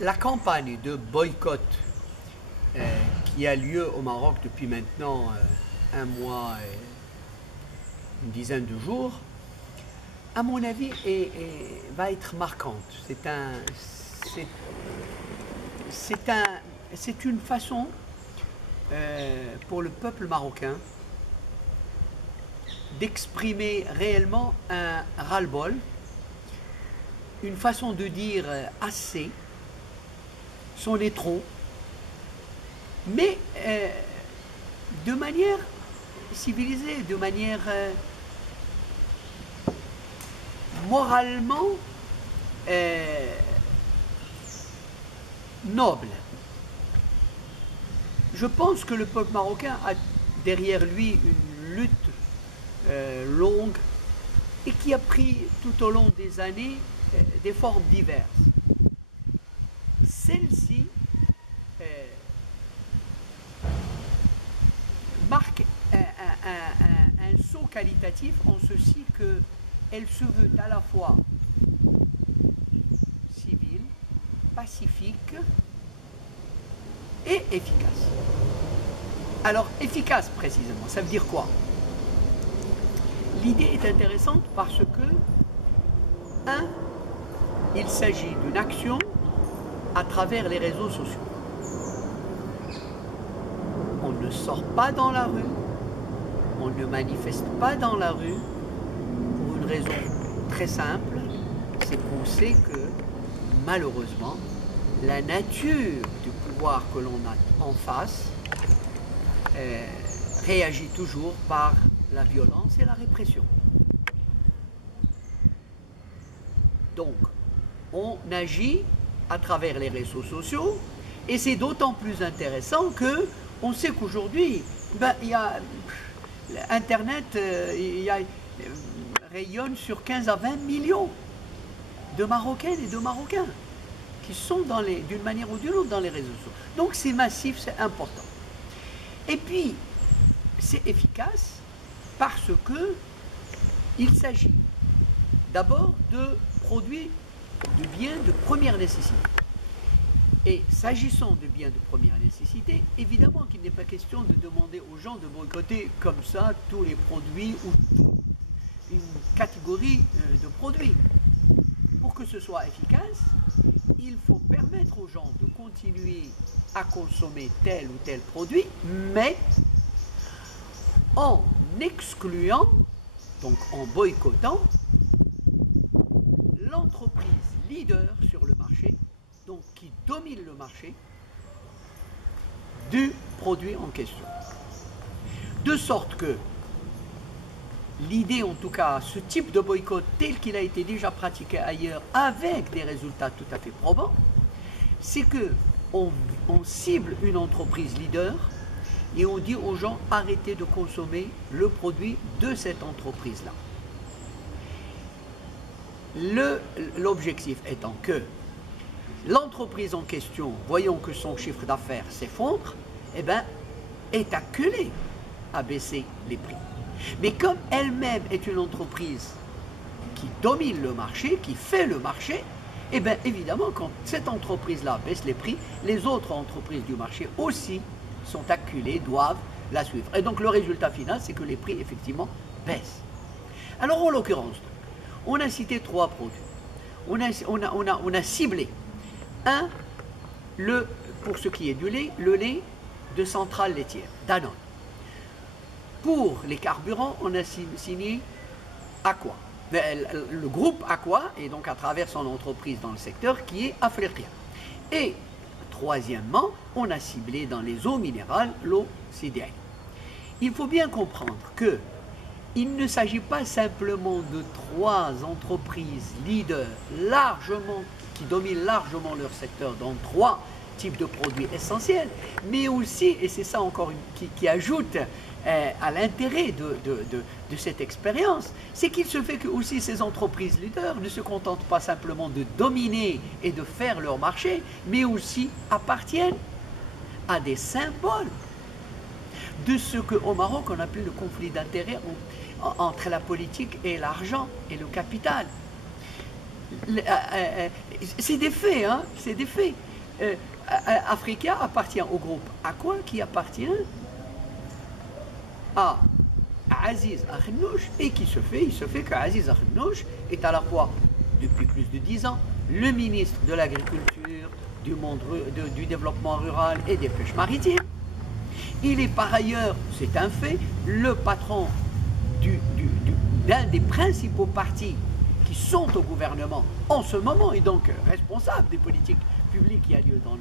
La campagne de boycott qui a lieu au Maroc depuis maintenant un mois et une dizaine de jours, à mon avis, va être marquante. C'est une façon pour le peuple marocain d'exprimer réellement un ras-le-bol, une façon de dire assez, c'en est trop, mais de manière civilisée, de manière moralement noble. Je pense que le peuple marocain a derrière lui une lutte longue et qui a pris tout au long des années des formes diverses. Celle-ci marque un saut qualitatif en ceci qu'elle se veut à la fois civile, pacifique et efficace. Alors, efficace précisément, ça veut dire quoi? L'idée est intéressante parce que, il s'agit d'une action à travers les réseaux sociaux. On ne sort pas dans la rue, on ne manifeste pas dans la rue pour une raison très simple, c'est qu'on sait que malheureusement la nature du pouvoir que l'on a en face réagit toujours par la violence et la répression. Donc, on agit à travers les réseaux sociaux et c'est d'autant plus intéressant que on sait qu'aujourd'hui, il y a Internet rayonne sur 15 à 20 millions de Marocaines et de Marocains qui sont d'une manière ou d'une autre dans les réseaux sociaux. Donc c'est massif, c'est important. Et puis, c'est efficace parce que il s'agit d'abord de produits de biens de première nécessité. Et s'agissant de biens de première nécessité, évidemment qu'il n'est pas question de demander aux gens de boycotter comme ça tous les produits ou une catégorie de produits. Pour que ce soit efficace, il faut permettre aux gens de continuer à consommer tel ou tel produit, mais en excluant, donc en boycottant, l'entreprise leader sur le marché, donc qui domine le marché, du produit en question. De sorte que l'idée, en tout cas, ce type de boycott tel qu'il a été déjà pratiqué ailleurs avec des résultats tout à fait probants, c'est que on cible une entreprise leader et on dit aux gens arrêtez de consommer le produit de cette entreprise-là. L'objectif étant que l'entreprise en question, voyant que son chiffre d'affaires s'effondre, eh bien, est acculée à baisser les prix. Mais comme elle-même est une entreprise qui domine le marché, qui fait le marché, eh bien évidemment quand cette entreprise-là baisse les prix, les autres entreprises du marché aussi sont acculées, doivent la suivre. Et donc le résultat final, c'est que les prix effectivement baissent. Alors en l'occurrence, on a cité 3 produits. On a ciblé pour ce qui est du lait, le lait de centrale laitière, Danone. Pour les carburants, on a signé Aqua, le groupe Aqua, et donc à travers son entreprise dans le secteur qui est Africa. Et troisièmement, on a ciblé dans les eaux minérales l'eau CDI. Il faut bien comprendre que il ne s'agit pas simplement de 3 entreprises leaders qui dominent largement leur secteur dans 3 types de produits essentiels, mais aussi, et c'est ça encore qui ajoute à l'intérêt de cette expérience, c'est qu'il se fait que aussi ces entreprises leaders ne se contentent pas simplement de dominer et de faire leur marché, mais aussi appartiennent à des symboles de ce qu'au Maroc on appelle le conflit d'intérêts entre la politique et l'argent et le capital. C'est des faits, hein, c'est des faits. Africa appartient au groupe Aqua qui appartient à Aziz Akhnouch et il se fait que Aziz Akhnouch est à la fois, depuis plus de 10 ans, le ministre de l'Agriculture, du développement rural et des pêches maritimes. Il est par ailleurs, c'est un fait, le patron d'un des principaux partis qui sont au gouvernement en ce moment et donc responsable des politiques publiques qui a lieu dans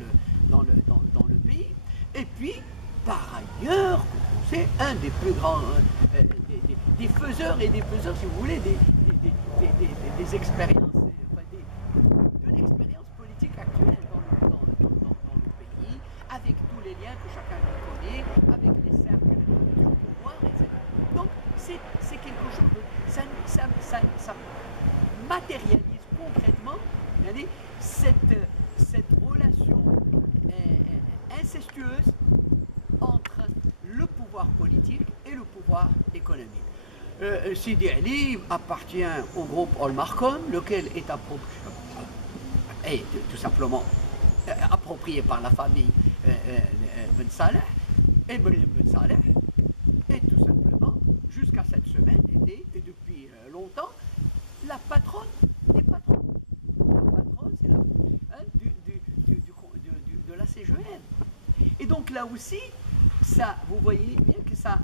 le pays. Et puis, par ailleurs, c'est un des plus grands, des faiseurs et des faiseurs, si vous voulez, des expériences, de l'expérience politique actuelle dans le pays, avec tous les liens que chacun connaît, avec les cercles du pouvoir, etc. Donc, c'est quelque chose de... Ça matérialise concrètement cette relation incestueuse entre le pouvoir politique et le pouvoir économique. Sidi Ali appartient au groupe Olmarcom, lequel est tout simplement approprié par la famille Ben Saleh et Ben Saleh, et tout simplement, jusqu'à cette semaine, et depuis longtemps, la patronne des patrons. La patronne, c'est de la CGN. Et donc là aussi, ça, vous voyez bien que ça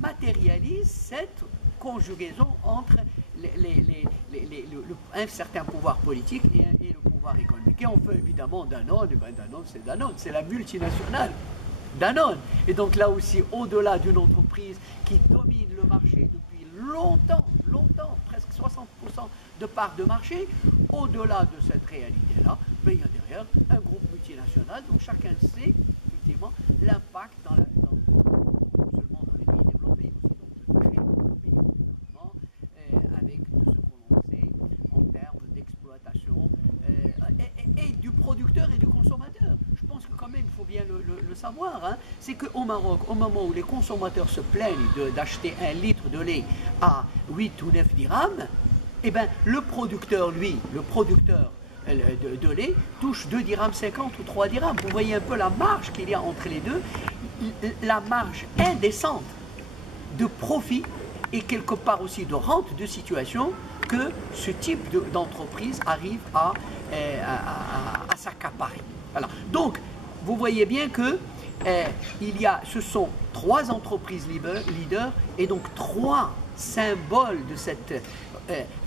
matérialise cette conjugaison entre un certain pouvoir politique et le pouvoir économique. Et on fait évidemment Danone, c'est Danone, c'est la multinationale Danone. Et donc là aussi, au-delà d'une entreprise qui domine le marché depuis longtemps, presque 60% de parts de marché, au-delà de cette réalité-là, ben, il y a derrière un groupe multinational dont chacun sait effectivement l'impact non seulement dans les pays développés, aussi dans de très nombreux pays en développement, avec tout ce que l'on sait en termes d'exploitation et du producteur et du consommateur. Je pense que quand même, il faut bien le savoir, hein, c'est qu'au Maroc, au moment où les consommateurs se plaignent d'acheter un litre de lait à 8 ou 9 dirhams, eh ben, le producteur, lui, de lait, touche 2 dirhams 50 ou 3 dirhams. Vous voyez un peu la marge qu'il y a entre les deux, la marge indécente de profit et quelque part aussi de rente de situation que ce type d'entreprise arrive à s'accaparer. Voilà. Donc, vous voyez bien que ce sont 3 entreprises leaders et donc 3 symboles de cette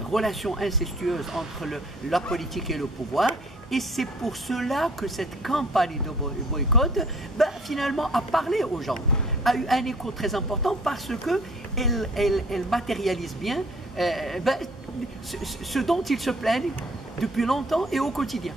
relation incestueuse entre la politique et le pouvoir. Et c'est pour cela que cette campagne de boycott, ben, finalement, a parlé aux gens, a eu un écho très important parce qu'elle matérialise bien ce dont ils se plaignent depuis longtemps et au quotidien.